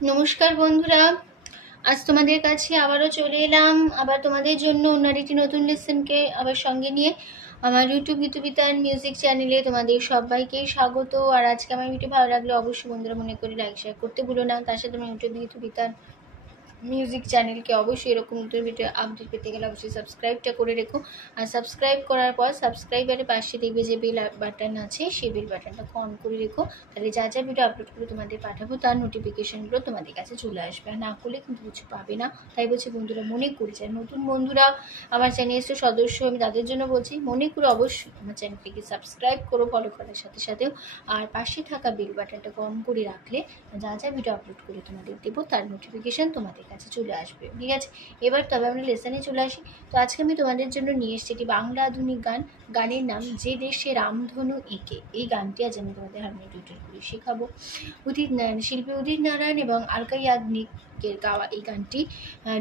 নমস্কার বন্ধুরা, আজ তোমাদের কাছে আবারও চলে এলাম। আবার তোমাদের জন্য অন্য একটি নতুন লেসনকে আবার সঙ্গে নিয়ে আমার ইউটিউব গীতবিতান মিউজিক চ্যানেলে তোমাদের সবাইকে স্বাগত। আর আজকে আমার ভিডিও ভালো লাগলে অবশ্যই বন্ধুরা মনে করে লাইক শেয়ার করতে ভুলো না। তার সাথে আমার ইউটিউব গীতবিতান মিউজিক চ্যানেলকে অবশ্যই এরকম নতুন ভিডিও আপডেট পেতে গেলে অবশ্যই সাবস্ক্রাইবটা করে রেখো। আর সাবস্ক্রাইব করার পর সাবস্ক্রাইবারের পাশে দেখবে যে বেল বাটন আছে, সেই বেল বাটনটা অন করে রেখো। তাহলে যা যা ভিডিও আপলোড করে তোমাদের পাঠাবো তার নোটিফিকেশনগুলো তোমাদের কাছে চলে আসবে। আর না করলে কিন্তু কিছু পাবে না। তাই বলছি বন্ধুরা, মনে করে যায় নতুন বন্ধুরা আমার চ্যানেলের সদস্য, আমি তাদের জন্য বলছি মনে করে অবশ্যই আমার চ্যানেলটিকে সাবস্ক্রাইব করো ফলো করার সাথে সাথেও। আর পাশে থাকা বেল বাটনটা অন করে রাখলে যা যা ভিডিও আপলোড করে তোমাদের দেবো তার নোটিফিকেশান তোমাদের কাছে চলে আসবে। ঠিক আছে, এবার তবে আমরা লেসনে চলে আসি। তো আজকে আমি তোমাদের জন্য নিয়ে এসেছি একটি বাংলা আধুনিক গান। গানের নাম যে দেশে রামধনু এঁকে। এই গানটি আজ আমি তোমাদের হারমোনিয়াম টিউটর করে শেখাবো। শিল্পী উদিত নারায়ণ এবং আলকা ইয়াগনিকের গাওয়া এই গানটি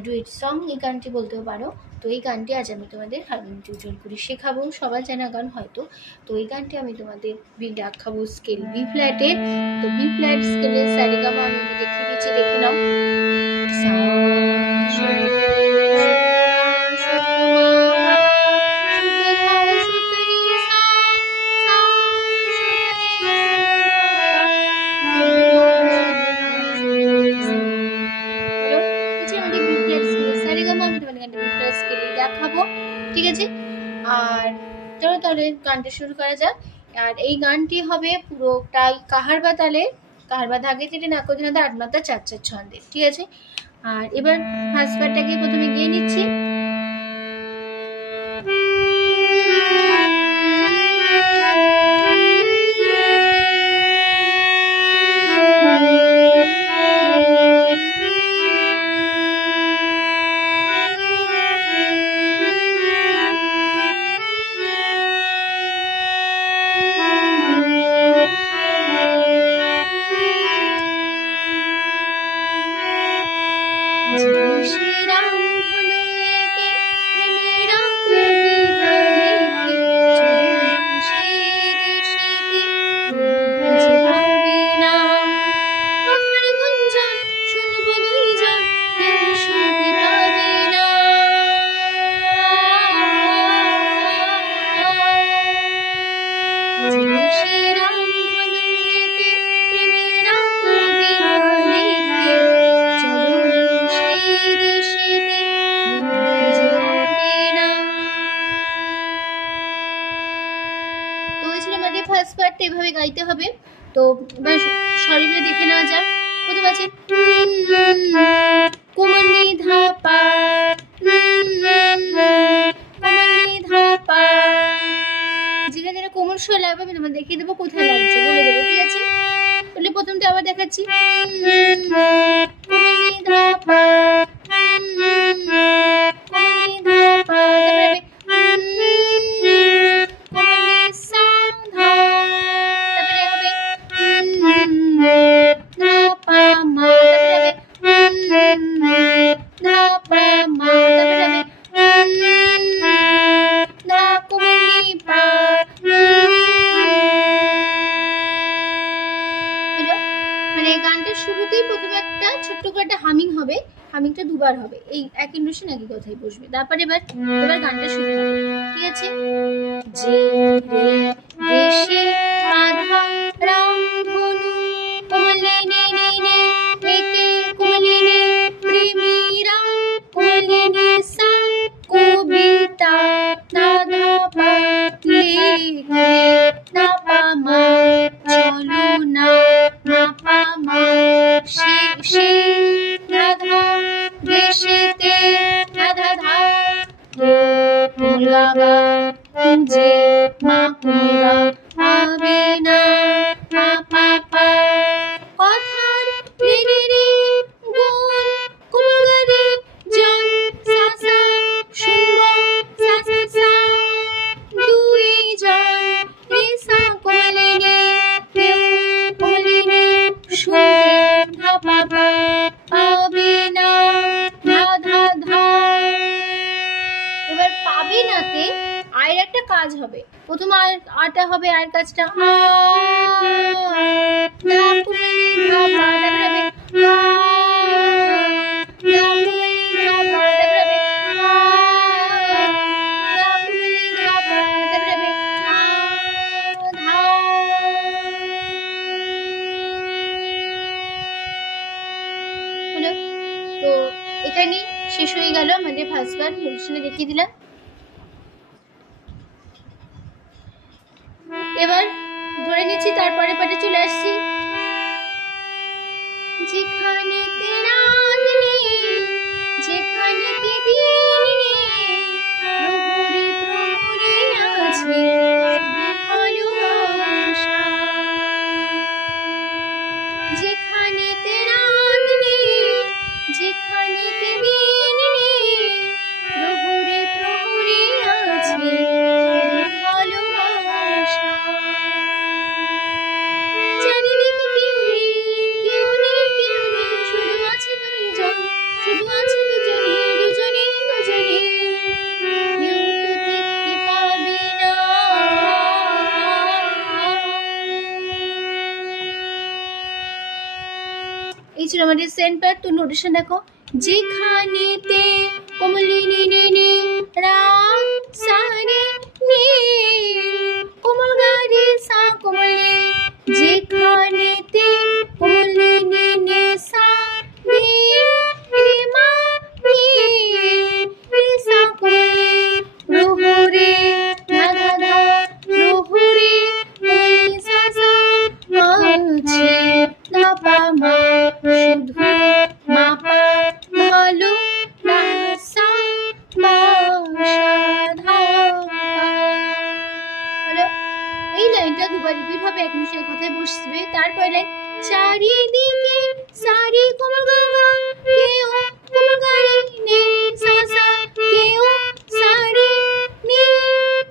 ডুয়েট সং, এই গানটি বলতেও পারো। তো এই গানটি আজ আমি তোমাদের হারমোনিয়াম টিউটর করে শেখাবো। সবার জানা গান হয়তো। তো এই গানটি আমি তোমাদের দেখাবো স্কেল বি ফ্ল্যাটে। তো বি ফ্ল্যাট স্কেলের সারেগামা আমি দেখিয়ে দিচ্ছি, দেখে নাও। দেখাবো, ঠিক আছে। আর চলো তাহলে গানটা শুরু করা যাক। আর এই গানটি হবে পুরোটাই কাহারবা তালে, কাহারবা ধাগে তিনে নাকো দিনাদা ৮ মাত্রা ৪/৪ ছন্দে, ঠিক আছে। আর এবার ফার্স্ট পার্টটাকে প্রথমে গিয়ে নিচ্ছি। ফার্স্ট পার্টটা এভাবে গাইতে হবে। তো এবার শরীরে দেখে নেওয়া যাক। প্রথম আছে কোমলি ধাপা, কোমলি ধাপা। যেখানে যেটা কোমল স্বর লাগবে আমি তোমার দেখিয়ে দেবো, কোথায় লাগছে বলে দেবো, ঠিক আছে। তাহলে প্রথমটা আবার দেখাচ্ছি, কোমলি ধাপা, কোমলি ধাপা। শুরুতেই প্রথমে একটা ছোট্ট করে একটা হামিং হবে, হামিংটা দুবার হবে, এই একই নোশন একই কথাই বসবে। তারপরে এবার গানটা শুরু হবে, ঠিক আছে। যে দেশে আধা রামধনু কোমলিনী নে একে কোমলিনী প্রেমীরা কোমলিনী সা কবিতা দাদা পা লেখে না পা মা চলো না না পা মা শি রাধা দেশেতে রাধা ধা পুলগা যে মা পুলগা হবে না পা পা পা। কথার রে রে রে গোল কুলগারে জন সা সা শুনব সা সা সা দুই জন রে সা কোমলিনী কোমলিনী শুনতে ধা পা পা পাবে না ধা ধা ধা। এবার পাবে নাতে আয়ের একটা কাজ হবে। প্রথম আটা হবে, আয়ের কাজটা আ এখানে শেষ হয়ে গেল আমাদের ফার্স্ট পার্ট, নোটেশনে দেখিয়ে দিলাম। এবার ধরে নিচ্ছি, তারপরে পার্টে চলে আসছি। যেখানে রাত নেই, যেখানে দিন নেই, প্রহরে প্রহরে আছে ভালোবাসা। যেখানে রাত নেই, যেখানে দিন নেই, প্রহরে প্রহরে আছে ভালোবাসা। চারিদিকে কেউ নেই, কেউ নেই, কেউ নেই, শুধু আছে দুইজন, শুধু আছে দুজনে, দুজনে, দুজনে, কেউ তো দেখতে পাবে না। এই ছিল আমাদের সেন্ট পার্ট। তো নোটেশন দেখো, যেখানেতে কমলিনী নে নে রাগ সারে নে কোমল গারে সা কোমলে, যেখানেতে কমলিনী নে সা নে রে মা নে রে সা কোমলে, প্রহরে ধা ধা ধা প্রহরে সা সা আছে না পা মা, শুধু মা পা ভালো না সা মা সা ধা। এই লাইনটা দুবার রিপিট হবে, এক নিমিষের কথায় বসবে। তারপর লাইন, চারিদিকে সারি কোমল গা গা কেও কোমল গারে নে সা সা, কেও সারি নে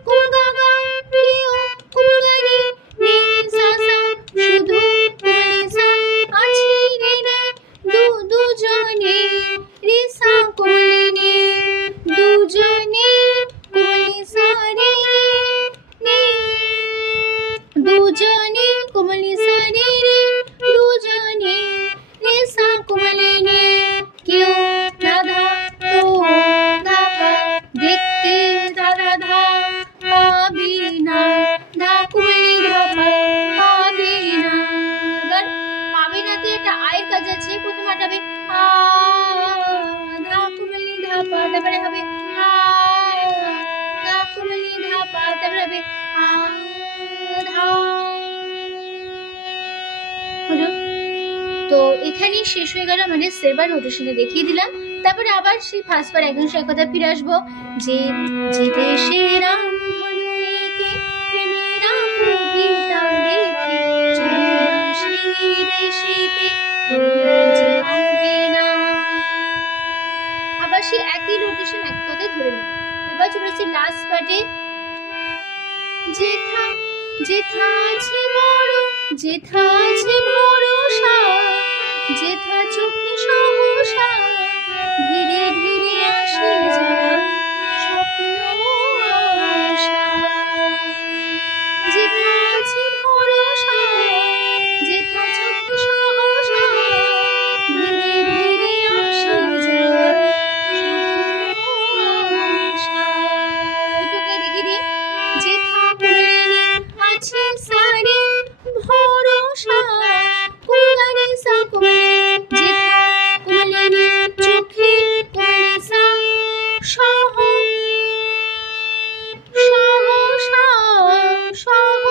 কোমল গা গা কেও কোমল গারে নে সা সা, শুধু কোমলে সা আছি রে রে দুজনে রে সা কোমলে নে, দুজনে কোমলে সা রে নে, দুজনে কোমলে সা রে রে, দুজনে রে সা কোমলে নে, কেউ দাদা তো দাপা দেখতে দাদা ধা পাবে না, ধা কোমলে ধাপা পাবে না। এবার পাবে নাতে একটা আয়ের কাজ আছে, প্রথমে হাঁটাবে আ ধা কোমলে ধাপা, তারপরে হবে আ ধা কোমলে ধাপা, তারপরে হবে আ ধা। হলো? তো এখানেই শেষ হয়ে গেল আমাদের সেবার নোটেশনে দেখিয়ে দিলাম। তারপরে আবার সেই ফার্স্ট বার একদম সেই কথা ফিরে আসবো, যে যে দেশে রাম ধনু এঁকে প্রেমের কবিতা লেখে, চলুন সেই দেশেতে যে হবে না। আবার সেই একই নোটেশন এক কথায় ধরে নেব। এবার চলে আসছি লাস্ট পার্টে। যেথা যেথা আছে বড়, যেথা আছে ভরসা, যেথা চোখে সহসা ধীরে ধীরে আসে যায় স্বপ্ন আশা। যেথা আছে ভরসা, যেথা চোখে সহসা ধীরে ধীরে আসে যায় স্বপ্ন আশা। এটুকে দেখি দিই, যেথা কোমলিনী আছে সারে ভরসা কোমলে সা কোমলে, যেথা কোমলিনী চোখে কোমলে সা সহ সহসা সহ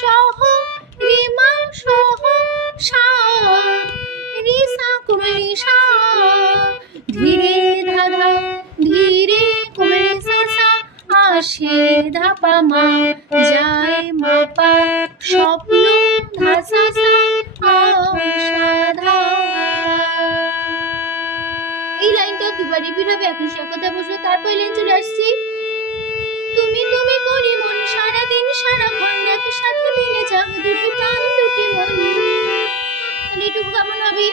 সহ রে মা সহ সা রে সা কোমলে সা, ধীরে ধাধা ধীরে কোমলে সা সা আসে ধাপা মা, যায় মা পা স্বপ্ন ধা সা সা আশা ধা। এই লাইনটা দুবার রিপিট হবে, এখন সে কথা বসবো। তারপর লাইন চলে আসছি, তুমি তুমি করি মন সারাদিন সারাক্ষণ একই সাথে মিলে যাক দুটো প্রাণ দুটি মন। এটুকু কেমন হবে,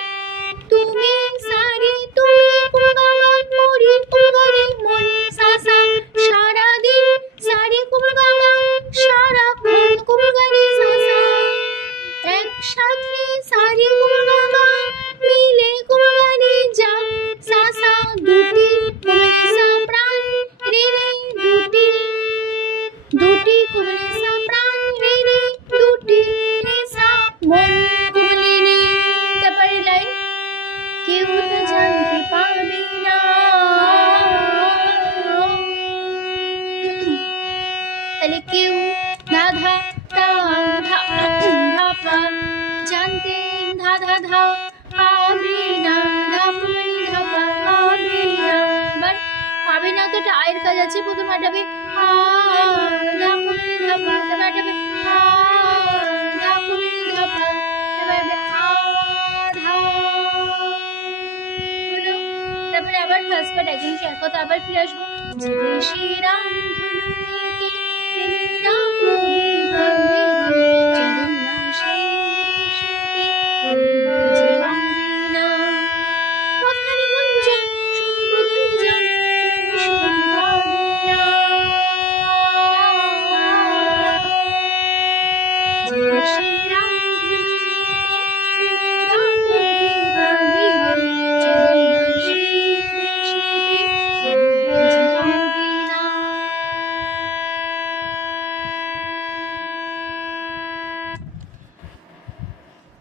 তুমি সারি তুমি কুমগাগা করি কুমগারে মন সা সা, সারাদিন সারি কুমগাগা সারাক্ষণ কুমগারে সা সা, একসাথে সারি কুমগাগা মিলে কুমগারে যাক সা সা, দুটি কুমলে সা প্রাণ রে রে দুটি, দুটি কুমলে সা প্রাণ রে রে দুটি রে সা মন কুমলে রে। তারপরে লাইন, কেউ তা জানতে পারবে টিং ধা ধা ধা পাবে না ধাপনি ধাপা পাবে না। এবার পাবে না তো একটা আয়ের কাজ আছে, প্রথমে আটাবে ধাপনি ধাপা, তারপর আটাবে ধাপনি ধাপা, এবার তারপরে আবার ফার্স্ট পার্ট একজন এক কথা আবার ফিরে আসবো।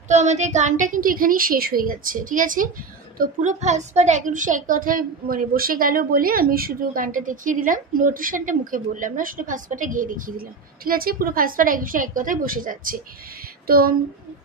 তো আমাদের গানটা কিন্তু এখানেই শেষ হয়ে যাচ্ছে, ঠিক আছে। তো পুরো ফার্স্ট পার্ট এক কথায় মানে বসে গেল বলে আমি শুধু গানটা দেখিয়ে দিলাম, নোটেশনটা মুখে বললাম না, শুধু ফার্স্ট পার্টে গিয়ে দেখিয়ে দিলাম, ঠিক আছে। পুরো ফার্স্ট পার্ট এক কথায় বসে যাচ্ছে। তো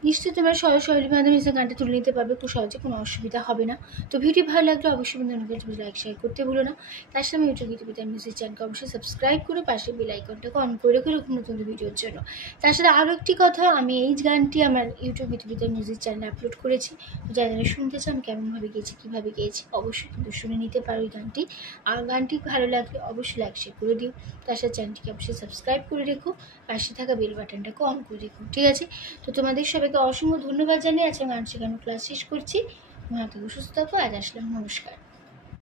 নিশ্চয়ই তোমরা সহজ শৈলীর মাধ্যমে গানটা তুলে নিতে পারবে খুব সহজে, কোনো অসুবিধা হবে না। তো ভিডিও ভালো লাগলে অবশ্যই বন্ধুদের লাইক শেয়ার করতে ভুলো না। তার সাথে ইউটিউব গীতবিতান মিউজিক চ্যানেলকে অবশ্যই সাবস্ক্রাইব করে পাশে বেল আইকনটাকে অন করে রেখো নতুন ভিডিওর জন্য। তার সাথে আরও একটি কথা, আমি এই গানটি আমার ইউটিউব গীতবিতান মিউজিক চ্যানেলে আপলোড করেছি। যারা শুনতে চান কেমনভাবে গেয়েছি কীভাবে গেয়েছি অবশ্যই কিন্তু শুনে নিতে পারো এই গানটি। আর গানটি ভালো লাগলে অবশ্যই লাইক শেয়ার করে দিও। তার সাথে চ্যানেলটিকে অবশ্যই সাবস্ক্রাইব করে রেখো, পাশে থাকা বেল বাটনটাকে অন করে রেখো, ঠিক আছে। তো তোমাদের সবাইকে অসংখ্য ধন্যবাদ জানিয়ে আজকে গান শেখানো ক্লাস শেষ করছি। ভালো থাকো, সুস্থ থাকো, আজ আসলাম, নমস্কার।